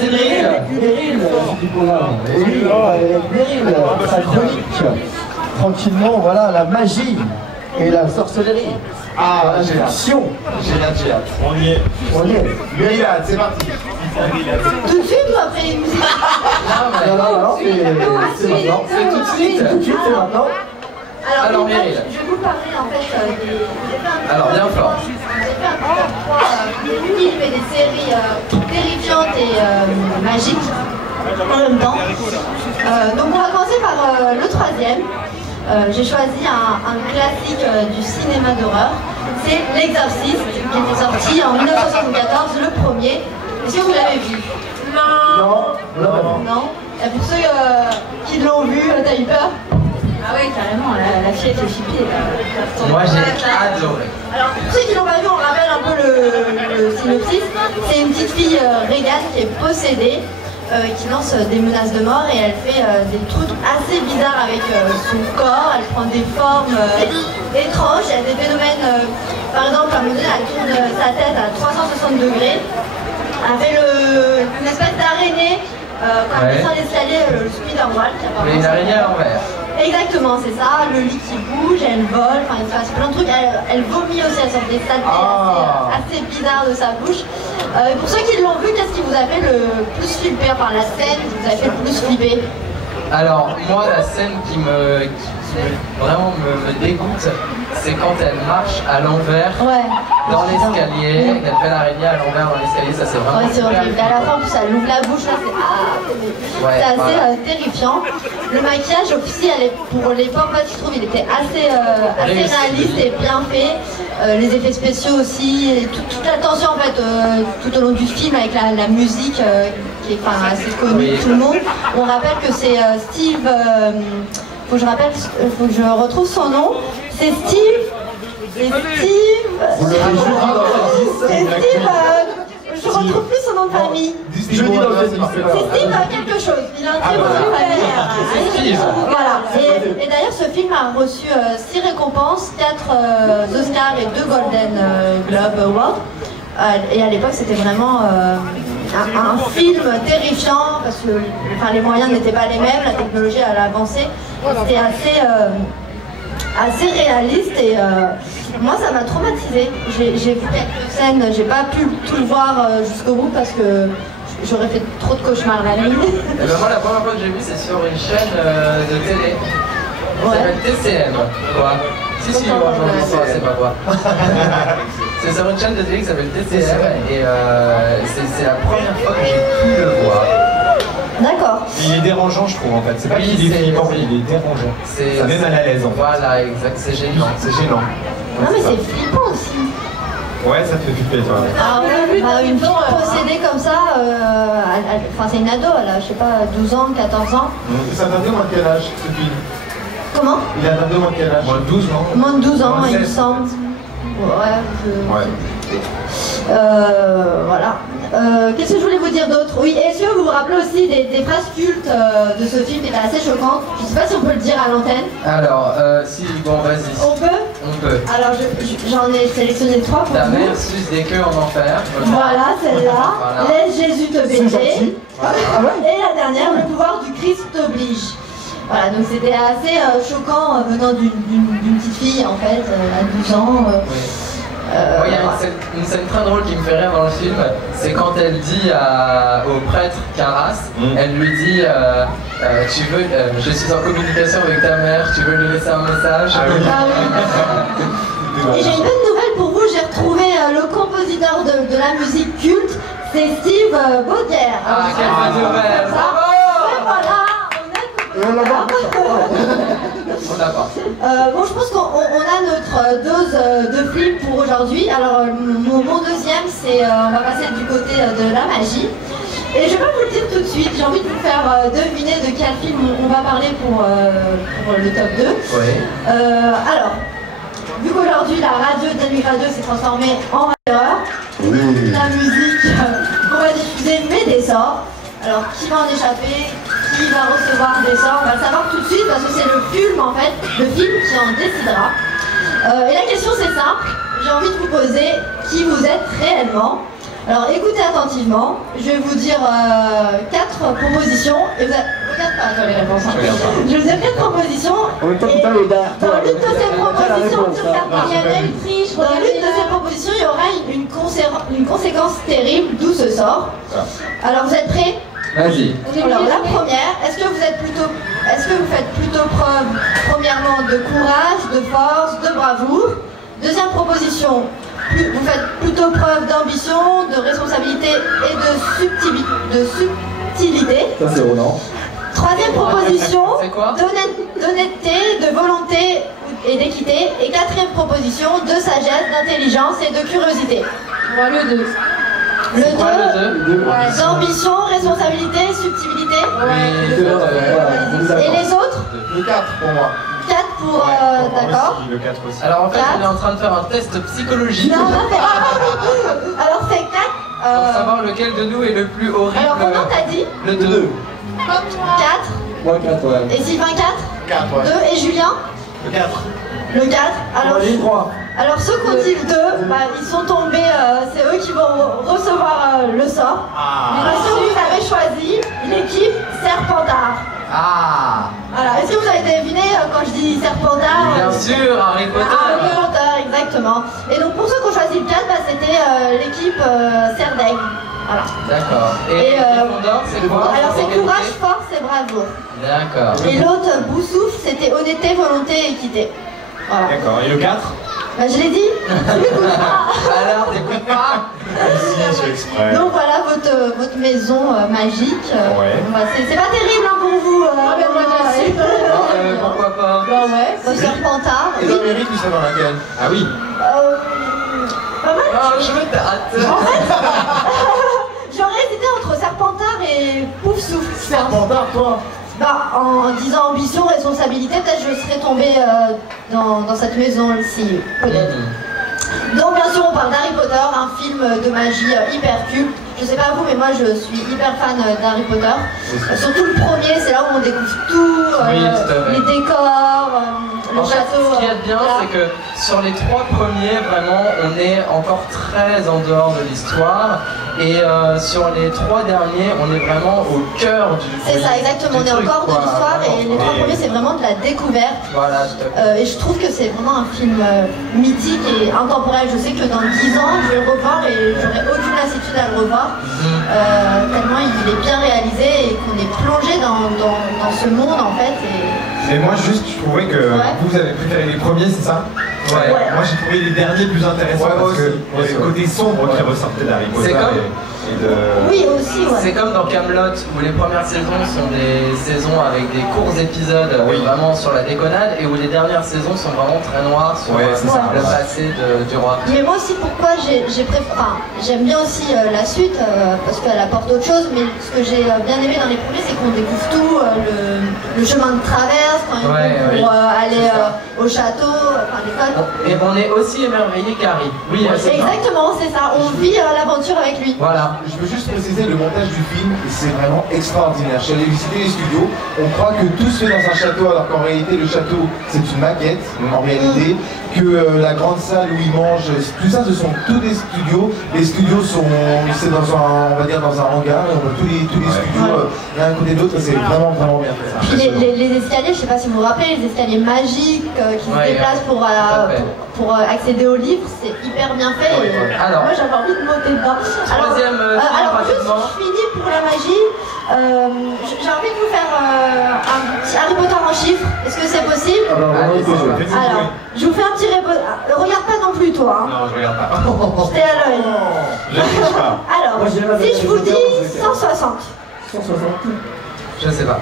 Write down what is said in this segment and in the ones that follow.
C'est Meryl. Meryl, sa chronique. Tranquillement, voilà, la magie et la sorcellerie. Ah, j'ai hâte. J'ai hâte. On y est. Meryl, c'est parti. Tout de suite ou après une musique? Non, c'est maintenant. C'est tout de suite. Tout de suite, c'est maintenant. Alors Meryl. je vais vous parler en fait des... Alors, bien fort. J'ai fait un peu des films et des séries terrifiantes et magiques en même temps. Donc on va commencer par le troisième. J'ai choisi un classique du cinéma d'horreur. C'est L'Exorciste, qui était sorti en 1974, le premier. Est-ce que vous l'avez vu? Non. Et pour ceux qui l'ont vu, t'as eu peur? Ah oui, carrément, la fille était flippée. Moi j'ai adoré. Alors, pour ceux qui l'ont pas vu, on rappelle un peu le synopsis. C'est une petite fille, Regan, qui est possédée, qui lance des menaces de mort et elle fait des trucs assez bizarres avec son corps. Elle prend des formes étranges, elle a des phénomènes, par exemple, à un moment donné, elle tourne sa tête à 360 degrés. Elle fait une espèce d'araignée quand elle descend l'escalier, le Spider-Walk. Mais une araignée à l'envers. Exactement, c'est ça, le lit qui bouge, elle vole, enfin il se passe plein de trucs, elle vomit aussi, elle sort des saletés assez bizarres de sa bouche. Pour ceux qui l'ont vu, qu'est-ce qui vous a fait le plus flipper, enfin la scène qui vous a fait le plus flipper? Alors, moi, la scène qui vraiment me dégoûte, c'est quand elle marche à l'envers dans l'escalier, qu'elle fait l'araignée à l'envers dans l'escalier, ça c'est vraiment c'est horrible. Et à la fin, en plus, elle ouvre la bouche, là, c'est assez terrifiant. Le maquillage aussi, pour l'époque, je trouve, il était assez réaliste et bien fait. Les effets spéciaux aussi, et toute la tension en fait, tout au long du film avec la musique qui est assez connue de tout le monde. On rappelle que c'est Steve, faut que je retrouve son nom. C'est Steve. Je retrouve plus son nom de famille. C'est Steve quelque chose. Il a un très bon nom de famille. Voilà. Et d'ailleurs, ce film a reçu 6 récompenses, 4 Oscars et 2 Golden Globe Awards. Et à l'époque, c'était vraiment un film terrifiant parce que les moyens n'étaient pas les mêmes, la technologie elle a avancé. C'était assez réaliste et moi ça m'a traumatisée. J'ai vu quelques scènes, j'ai pas pu tout le voir jusqu'au bout parce que j'aurais fait trop de cauchemars la nuit. Et ben moi la première fois que j'ai vu c'est sur une chaîne de télé. Ça s'appelle TCM. Quoi? Si, moi j'en sais pas quoi. C'est sur une chaîne de télé qui s'appelle TCM et c'est la première fois que j'ai pu le voir. D'accord. Il est dérangeant, je trouve, en fait. C'est pas qu'il est flippant, il est dérangeant. Ça met mal à l'aise, en fait. Voilà, exact, c'est gênant. C'est gênant. Non, mais c'est flippant aussi. Ouais, ça te fait flipper, toi. Une fille possédée comme ça, c'est une ado, elle a, je sais pas, 12 ans, 14 ans. Ça t'a fait moins de quel âge, ce film? Comment? Il a tardé moins de quel âge? Moins de 12 ans. Moins de 12 ans, il me semble. Voilà. Qu'est-ce que je voulais vous dire d'autre? Oui, est-ce que vous vous rappelez aussi des phrases cultes de ce film qui étaient assez choquantes? Je ne sais pas si on peut le dire à l'antenne. Alors, si, bon, vas-y. On peut? On peut. Alors, j'en ai sélectionné 3 pour Ta vous. mère suce des queues en enfer. Voilà, celle-là. Voilà. Laisse Jésus te baiser. Et la dernière, le pouvoir du Christ t'oblige. Voilà, donc c'était assez choquant venant d'une petite fille, en fait, à 12 ans. Il y a une scène très drôle qui me fait rire dans le film, c'est quand elle dit au prêtre Caras, elle lui dit tu veux, je suis en communication avec ta mère, tu veux lui laisser un message? Et j'ai une bonne nouvelle pour vous, j'ai retrouvé le compositeur de la musique culte, c'est Steve Baudière. Ah, quelle bonne nouvelle! On n'a pas. Bon, je pense qu'on a notre dose de film pour aujourd'hui. Alors, mon deuxième, c'est on va passer du côté de la magie. Et je vais pas vous le dire tout de suite, j'ai envie de vous faire deviner de quel film on va parler pour le top 2. Alors, vu qu'aujourd'hui la radio de Nuit Radio s'est transformée en erreur, la musique qu'on va diffuser met des sorts. Alors, qui va en échapper? Qui va recevoir des sorts? On va le savoir tout de suite parce que c'est le film en fait, le film qui en décidera. Et la question c'est simple, j'ai envie de vous poser qui vous êtes réellement. Alors écoutez attentivement, je vais vous dire 4 propositions et vous regarde pas toi les réponses. Hein. Je vais vous dire 4 propositions. En même temps, et putain, dans l'une de ces propositions, réponse, dans l'une de ces propositions, il y aura une conséquence terrible, d'où ce sort. Alors vous êtes prêts? Vas-y. Alors la première, est-ce que vous faites plutôt preuve premièrement de courage, de force, de bravoure? Deuxième proposition, vous faites plutôt preuve d'ambition, de responsabilité et de subtilité. Ça c'est Roland. Troisième proposition, C'est quoi? d'honnêteté, de volonté et d'équité. Et quatrième proposition, de sagesse, d'intelligence et de curiosité. Moi, le 2. Le Quoi, 2, le 2? d'ambition, responsabilité, subtilité. Ouais. Et les autres? Le 4 pour moi. 4 pour... d'accord. Le 4 aussi. Alors en fait, Quatre. on est en train de faire un test psychologique Non, non, mais... Alors c'est 4. pour savoir lequel de nous est le plus horrible. Alors comment t'as dit? Le 2. 4. Moi 4, ouais. Et Sylvain 4. 4, ouais. 2. Et Julien? Le 4. Le 4. Allez, 3. Alors ceux qui ont dit le 2, ils sont tombés, c'est eux qui vont recevoir le sort. Mais si vous avez choisi l'équipe Serpentard. Ah, Voilà. Est-ce que vous avez deviné quand je dis Serpentard? bien sûr, Harry Potter. Harry Potter, exactement. Et donc pour ceux qui ont choisi le 4, c'était l'équipe Serdaigle. Voilà. D'accord. Et Et, Gryffondor, c'est quoi? Alors c'est qualité? courage, force et bravoure. D'accord. Et l'autre, Boussouf, c'était honnêteté, volonté et équité. Voilà. D'accord. Et le 4? Bah, je l'ai dit. Alors, t'écoutes pas? Si, je fais exprès. Donc voilà votre maison magique. Ouais. Bah, c'est pas terrible hein, pour vous. mais moi, je sais. Pourquoi pas? Bah ouais, Serpentard. Et l'Amérique, tu sais dans laquelle? Ah oui. Pas mal. Oh, je me tâte. J'aurais hésité entre Serpentard et Poufsouffle. Serpentard, toi? Bah, en disant ambition, responsabilité, peut-être je serais tombée dans cette maison-ci, peut-être. Donc bien sûr on parle d'Harry Potter, un film de magie hyper culte. Je sais pas vous mais moi je suis hyper fan d'Harry Potter. Surtout le premier, c'est là où on découvre tout, Oui, tout à fait. les décors, le En fait, château. ce qu'il y a de bien, voilà. c'est que sur les 3 premiers, vraiment, on est encore très en dehors de l'histoire. Et sur les 3 derniers, on est vraiment au cœur du C'est ça, exactement. On est truc, encore de quoi. l'histoire et les 3 premiers, c'est vraiment de la découverte. Voilà, tout à fait. Et je trouve que c'est vraiment un film mythique et intemporel. Je sais que dans 10 ans, je vais le revoir et j'aurai aucune lassitude à le revoir. Tellement il est bien réalisé et qu'on est plongé dans ce monde en fait. Mais moi, juste, je trouvais que Ouais. vous avez préféré les premiers, c'est ça? Ouais. Moi, j'ai trouvé les derniers plus intéressants Ouais, moi parce que aussi. il y avait le côté sombre qui ressortait d'Harry Potter. C'est comme- et de... Oui, aussi, ouais. C'est comme dans Camelot où les premières saisons sont des saisons avec des courts épisodes Oui. vraiment sur la déconnade et où les dernières saisons sont vraiment très noires sur Ouais, c'est ça. le passé du roi. Mais moi aussi, pourquoi j'aime bien aussi la suite parce qu'elle apporte autre chose. Mais ce que j'ai bien aimé dans les premiers, c'est qu'on découvre tout, le chemin de traverse quand ils Ouais, vont pour aller c'est ça. au château, enfin les codes. Et on est aussi émerveillé qu'Harry. Oui, c'est ça. Exactement, c'est ça. On vit l'aventure avec lui. Voilà. Je veux juste préciser, le montage du film, c'est vraiment extraordinaire. Je suis allé visiter les studios, on croit que tout se fait dans un château, alors qu'en réalité, le château, c'est une maquette, en réalité, que la grande salle où ils mangent, tout ça, ce sont tous des studios. Les studios c'est dans un, on va dire, dans un hangar, et on voit tous les studios l'un à côté de l'autre, et c'est vraiment bien fait. Puis les escaliers, je sais pas si vous vous rappelez, les escaliers magiques qui se déplacent pour accéder au livre, c'est hyper bien fait. Ouais, et, ouais. Alors, moi j'avais envie de monter dedans. Troisième film, Alors juste, rapidement. je finis pour la magie. J'ai envie de vous faire un petit Harry Potter en chiffres. Est-ce que c'est possible? Allez, Alors, je vous fais un petit regarde pas non plus toi. Hein. Non, je regarde pas. J'étais à l'œil. Je triche pas. Alors, Moi, j'ai la si je vous Potter, dis je sais. 160. 160. Je sais pas.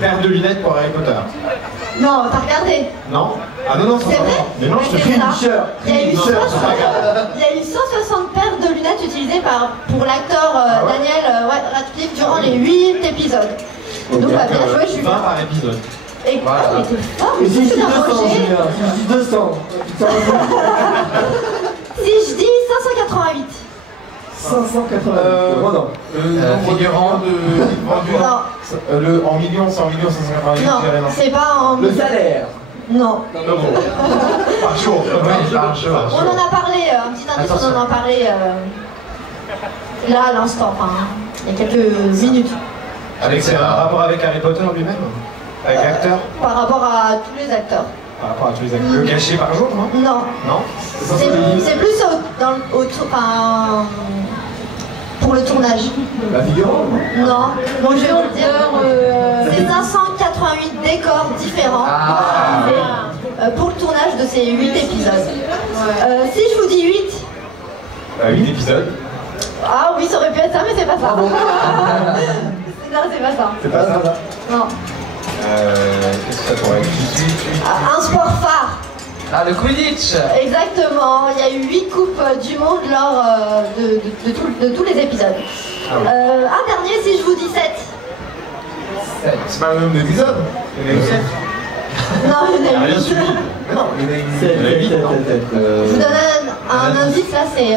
Paire de lunettes pour Harry Potter. Non, t'as regardé. Non? Ah non, C'est vrai? Mais non, je te C'est fais ça. Tricheur. Il y a eu Non, 160 c'est pas grave. il y a eu 160 paires de lunettes utilisées pour l'acteur Daniel Radcliffe durant les 8 épisodes. Donc bah, bien joué, 20 Julien. par épisode. Et Voilà. ah, mais t'es fort, Et si je dis tu 200, l'as rangé. Julien, si je dis 200, putain, Si je dis 588. 580. Ronan. Figurant. Non, En millions, 100 millions, 588, non, j'ai rien. c'est pas en. Le salaire. Non. Par jour. Oui, par jour. On en a parlé, un petit indice, on en a parlé Là, à l'instant, enfin, il y a quelques minutes. Avec c'est un rapport avec Harry Potter lui-même? Avec l'acteur? Par rapport à tous les acteurs. Par rapport à tous les acteurs. Le cachet par jour, non? Non. Non? C'est plus enfin, pour le tournage. La figurant? Non. Donc je vais vous le dire. C'est 588 décors différents pour le tournage de ces 8 épisodes. Si je vous dis 8. 8 épisodes. Ah oui, ça aurait pu être ça, mais c'est pas ça. Non, c'est pas ça. C'est pas ça. Non. Qu'est-ce que ça pourrait être? Un sport phare. Ah, le Quidditch. Exactement. Il y a eu 8 coupes du monde lors de tous les épisodes. Un dernier, si je vous dis 7. C'est pas le même épisode. Il y en a eu 7. Non, il y en a eu Rien 8. suivi. Non, il y en a eu C'est 8. Je vous donne un indice, là, c'est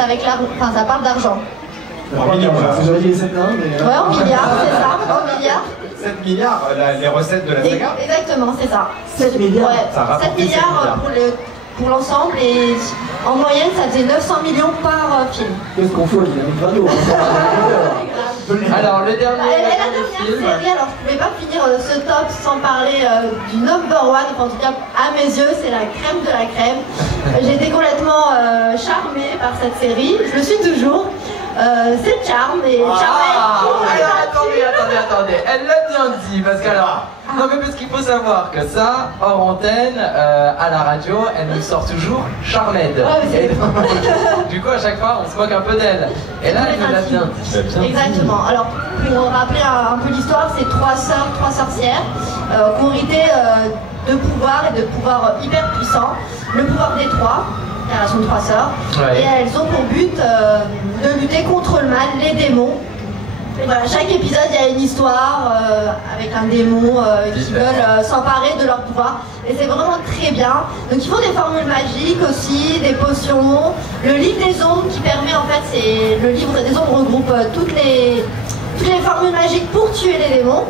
avec l'argent. Enfin, ça parle d'argent. En millions, là. J'aurais dit les 7 nains, mais... Ouais, en milliards, c'est ça. En milliards. 7 milliards, les recettes de la saga? Exactement, c'est ça. 7 milliards. Ouais, Ça a rapporté 7 milliards 7 milliards. pour l'ensemble et en moyenne, ça faisait 900 millions par film. Qu'est-ce qu'on fait? Il y a une radio. Alors, le Et dernier la dernière série, alors je ne pouvais pas finir ce top sans parler du number one, enfin, en tout cas à mes yeux, c'est la crème de la crème. J'ai été complètement charmée par cette série, je le suis toujours. C'est Charme et Charmed. Alors attendez, elle l'a bien dit parce que alors, non mais parce qu'il faut savoir que ça, hors antenne, à la radio, elle nous sort toujours Charmed. Ouais, mais Et donc, du coup à chaque fois on se moque un peu d'elle. Et là elle nous l'a bien dit. Exactement. Alors, pour rappeler un peu l'histoire, c'est trois sorcières qui ont hérité de pouvoirs et de pouvoirs hyper puissants. Le pouvoir des trois, car elles sont 3 sœurs, Ouais. et elles ont pour but de lutter contre le mal, les démons. Et voilà, chaque épisode, il y a une histoire avec un démon qui veulent s'emparer de leur pouvoir. Et c'est vraiment très bien. Donc ils font des formules magiques aussi, des potions. Le livre des ombres qui permet en fait, c'est le livre des ombres regroupe toutes les formules magiques pour tuer les démons.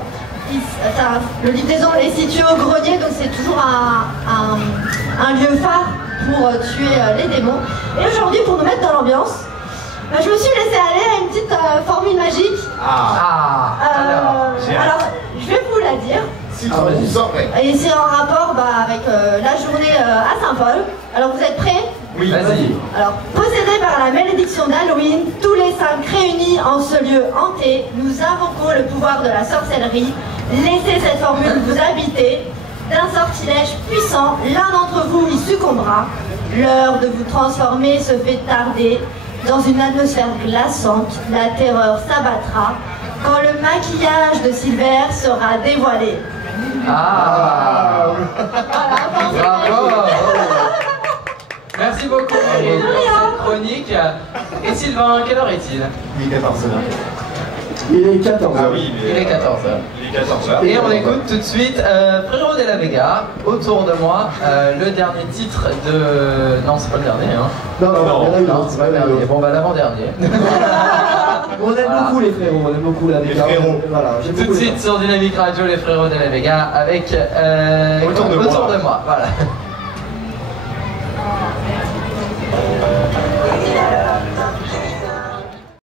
Le livre des ombres est situé au grenier, donc c'est toujours un lieu phare pour tuer les démons. Et aujourd'hui, pour nous mettre dans l'ambiance, je me suis laissée aller à une petite formule magique. Alors, je vais vous la dire. Citron, sort, ouais. Et c'est en rapport avec la journée à Saint-Paul. Alors, vous êtes prêts? Oui, vas-y. Alors, possédés par la malédiction d'Halloween, tous les 5 réunis en ce lieu hanté, nous invoquons le pouvoir de la sorcellerie. Laissez cette formule vous habiter. D'un sortilège puissant, l'un d'entre vous y succombera. L'heure de vous transformer se fait tarder. Dans une atmosphère glaçante, la terreur s'abattra quand le maquillage de Silver sera dévoilé. Bravo. Merci beaucoup Marie pour cette chronique. Et Sylvain, quelle heure est-il? Il est 14h. Il est 14. Ah oui, Il est 14h. Il est 14h. Et on écoute tout de suite Frérot de la Vega, autour de moi, le dernier titre de... Non, c'est pas le dernier, hein. Non, il y en a eu Non, d'autres. c'est pas le dernier. Bon, bah l'avant-dernier. On aime Voilà. beaucoup les frérots, on aime beaucoup la Vega. frérots. Voilà, j'aime Tout de beaucoup les suite sur Dynamique Radio, les Frérots de la Vega, avec Autour de moi. Voilà.